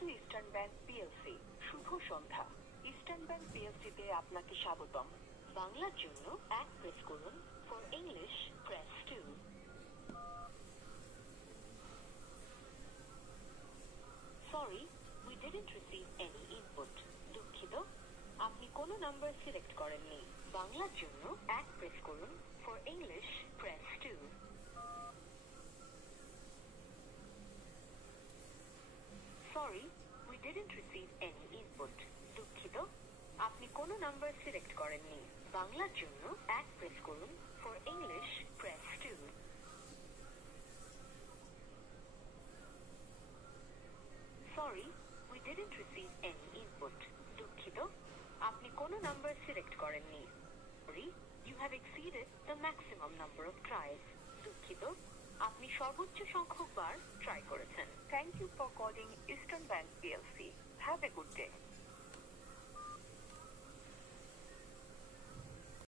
Two Eastern bank PLC. শুভ সন্ধ্যা। Eastern Bank পিএলসিতে আপনাকে স্বাগতম। বাংলার জন্য 1 প্রেস করুন। For English press 2। Sorry, we didn't receive any input. দুঃখিত, আপনি কোনো নাম্বার সিলেক্ট করেননি। বাংলার জন্য 1 প্রেস করুন। For English press 2। Sorry, we didn't receive any input. দুঃখিত, আপনি কোনো নাম্বার সিলেক্ট করেননি। বাংলার জন্য 1 প্রেস করুন। For English press 2। Sorry, we didn't receive any input. দুঃখিত, আপনি কোনো নাম্বার সিলেক্ট করেননি। Sorry, you have exceeded the maximum number of tries. দুঃখিত, আপনি সর্বোচ্চ সংখ্যক বার ট্রাই করেছেন। Thank you for calling eastern bank PLC. Have a good day.